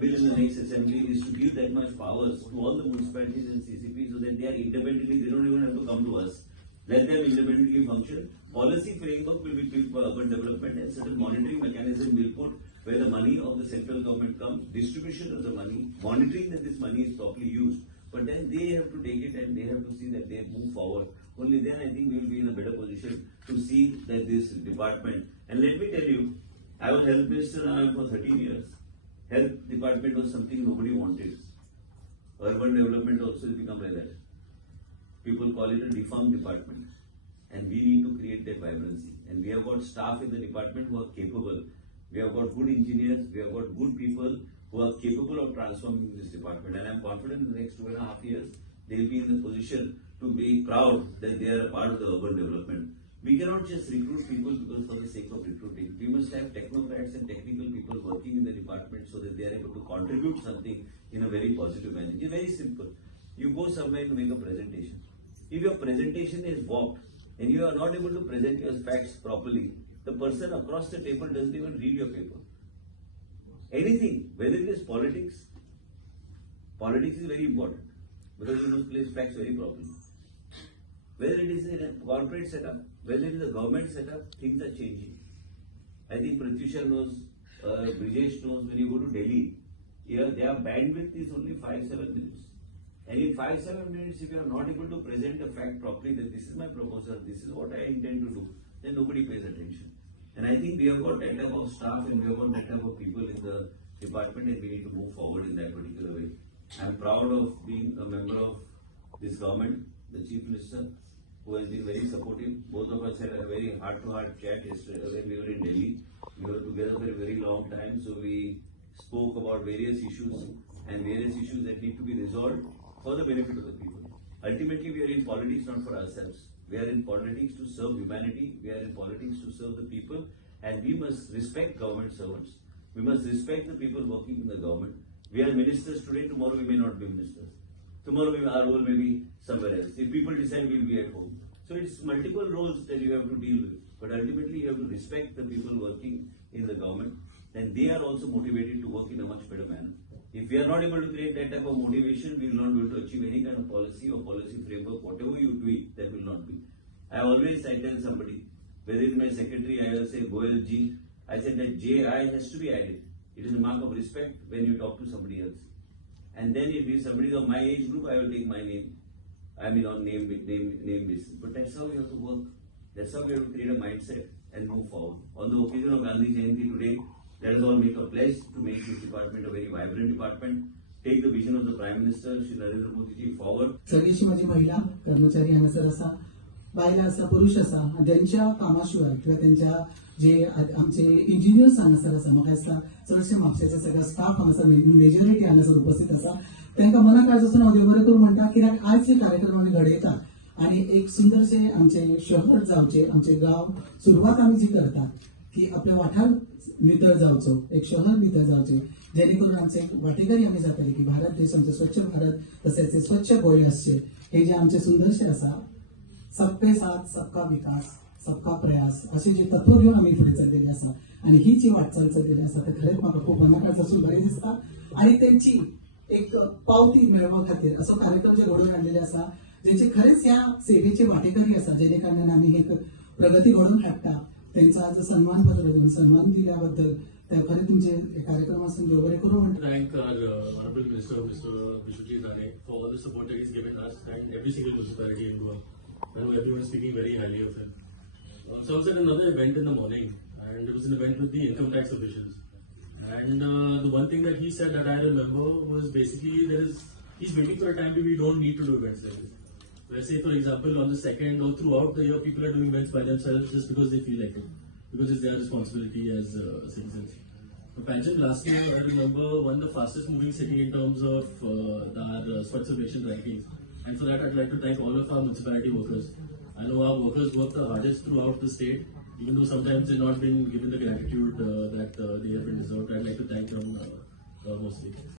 bill in the next assembly is to give that much powers to all the municipalities and CCP so that they are independently, they don't even have to come to us. Let them independently function. Policy framework will be built for urban development and certain monitoring mechanism will put where the money of the central government comes, distribution of the money, monitoring that this money is properly used. But then they have to take it and they have to see that they move forward. Only then I think we will be in a better position to see that this department. And let me tell you, I was health minister now for 13 years. Health department was something nobody wanted. Urban development also has become like that. People call it a defunct department. And we need to create that vibrancy. And we have got staff in the department who are capable. We have got good engineers, we have got good people who are capable of transforming this department. And I'm confident in the next 2.5 years, they will be in the position to be proud that they are a part of the urban development. We cannot just recruit people because for the sake of recruiting. We must have technocrats and technical people working in the department so that they are able to contribute something in a very positive manner. It's very simple. You go somewhere to make a presentation. If your presentation is warped and you are not able to present your facts properly, the person across the table doesn't even read your paper. Anything, whether it is politics, politics is very important because you must place facts very properly. Whether it is in a corporate setup, whether it is a government setup, things are changing. I think Pratyusha knows, Brijesh knows, when you go to Delhi, here their bandwidth is only 5-7 minutes. And in 5-7 minutes, if you are not able to present a fact properly, that this is my proposal, this is what I intend to do, then nobody pays attention. And I think we have got that type of staff and we have got that type of people in the department and we need to move forward in that particular way. I am proud of being a member of this government, the Chief Minister, who has been very supportive. Both of us had a very heart-to-heart chat yesterday when we were in Delhi. We were together for a very long time, so we spoke about various issues and various issues that need to be resolved for the benefit of the people. Ultimately, we are in politics not for ourselves. We are in politics to serve humanity. We are in politics to serve the people. And we must respect government servants. We must respect the people working in the government. We are ministers today, tomorrow we may not be ministers. Tomorrow our role may be somewhere else. If people decide, we'll be at home. So it's multiple roles that you have to deal with. But ultimately, you have to respect the people working in the government. And they are also motivated to work in a much better manner. If we are not able to create that type of motivation, we will not be able to achieve any kind of policy or policy framework. Whatever you do, that will not be. I always tell somebody, whether it's my secretary, I will say Goel G. I said that JI has to be added. It is a mark of respect when you talk to somebody else. And then if somebody is of my age group, I will take my name. I mean on name basis. But that's how we have to work. That's how we have to create a mindset and move forward. On the occasion of Gandhi Jayanti today, let us all make a pledge to make this department a very vibrant department. Take the vision of the Prime Minister, Shri Narendra Modi ji, forward. सर्वेची माझी महिला कर्मचारी हांगासर आसा, बायलां आसा, पुरुष आसा, त्यांच्या कामाशिवाय किंवा त्यांच्या जे आमचे इंजिनियर्स हांगासर आसा, म्हाका दिसता चडशे म्हापशेचो सगळो स्टाफ हांगासर मेजॉरिटी हांगासर उपस्थित आसा. तांकां मना काळजासून हांव देव बरें करूं म्हणटा, कित्याक आज जे कार्यक्रम आमी घडयता आनी एक सुंदरशे आमचे शहर जावचे, आमचे गांव सुरवात आमी जी करता की आपल्या वाठार नितळ जावचो, एक शहर नितळ जावचे, जेणे करून आमचे वाटेकारी आमी जातले की भारत देश आमचो स्वच्छ भारत तसेच स्वच्छ गोंय आसचे. हे जे आमचे सुंदरशे आसा, सबके साथ सबका विकास सबका प्रयास असे जे तत्व घेऊन आम्ही फुडें चल्लेले आसा आणि ही जी वाटचाल चल्लेली आसा ते खरेंच म्हाका खूब मनाकाळजासून बरें दिसता. आणि त्यांची एक पावती मेळोवपा खातीर असो कार्यक्रम जे घडोवन हाडलेले आसा, जेचे खरेंच ह्या सेवेचे वाटेकारी आसा, जेणे कारणान आमी एक प्रगती घडोवन हाडटा. त्यांचा आज सन्मान पत्र सन्मान दिल्याबद्दल त्या खरे तुमचे कार्यक्रमासून देव बरें करूं म्हणटा. Thank our Honorable Minister, Mr. Vishwajit Dane, for all the support that he's given us and every single municipality in Goa. I know everyone is speaking very highly of him. So I was at another event in the morning, and it was an event with the income tax officials. And the one thing that he said that I remember was basically he's waiting for a time where we don't need to do events like this. Let's say, for example, on the second or throughout the year, people are doing events by themselves just because they feel like it, because it's their responsibility as citizens. So Pancham last year, I remember, won the fastest moving city in terms of our Swachhta rankings. And for that, I'd like to thank all of our municipality workers. I know our workers work the hardest throughout the state, even though sometimes they're not been given the gratitude that they have been deserved. I'd like to thank them mostly.